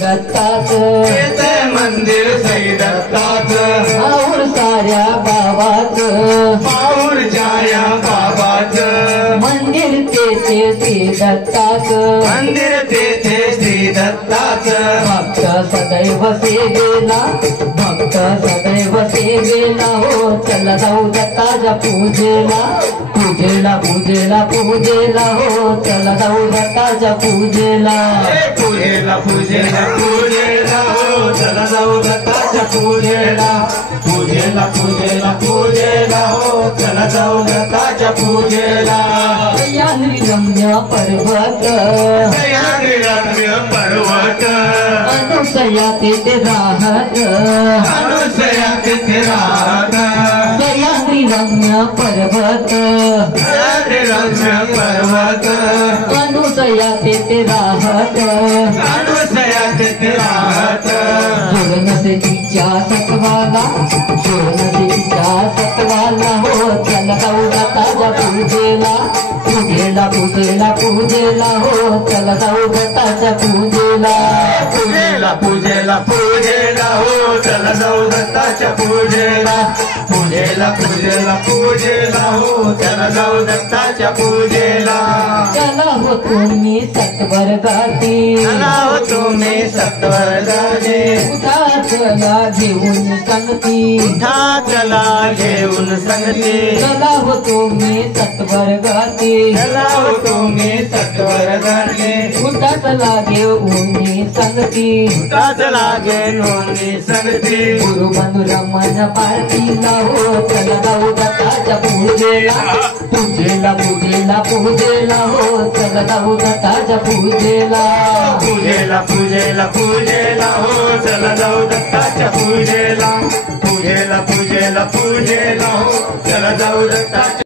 दत्ताचं येतंय मंदिर श्री दत्ताचं माऊर साऱ्या गावाचं माऊरच्या या बाबाचं मंदिर तेथे श्री दत्ताचं मंदिर तेथे श्री दत्ताचं भक्त सदैव सेवेला भक्त सदैव सेवेला हो चला जाऊ दत्ताच्या पूजेला पूजेला पूजेला पूजेला हो चला जाऊ दत्ताच्या पूजेला पूजेला पूजेला पूजेला हो चला जाऊ दत्ताच्या पूजेला पूजेला पूजेला पूजेला हो चला जाऊ दत्ताच्या पूजेला सह्याद्री रम्य पर्वत सह्याद्री रम्य पर्वत अनुसया तेथे राहत अनुसया तिथे राहत सह्याद्री रम्य पर्वत सह्याद्री रम्य पर्वत अनुसया तेथे राहत अनुसया तिथे राहत जोडनसे तिच्या सत्वाला जोडनसे तिच्या सत्वाला हो चला जाऊ दत्ताच्या पूजेला पूजेला पूजेला पूजेला हो चला जाऊ दत्ताच्या पूजेला पूजेला पूजेला पूजेला हो चला जाऊ दत्ताच्या पूजेला पूजेला पूजेला पूजेला हो चला जाऊ दत्ताच्या पूजेला चला हो तुम्ही सत्वर्गाती चला हो तुम्ही सत्वर्गाने उठा चला घेऊन संगती उठा चला घेऊन संगती चला हो तुम्ही सत्वर्गाती चला हो तुम्ही सत्वर्गाने उठा चला घेऊन संगती उठा चला घेऊन संगती गुरुबंधू रमण पार्टीला हो चला जाऊ दत्ताच्या पूजेला पूजेला पूजेला पूजेला हो चला जाऊ दत्ताच्या पूजेला पूजेला पूजेला पूजेला हो चला जाऊ दत्ताच्या पूजेला पूजेला पूजेला पूजेला हो चला जाऊ दत्ताच्या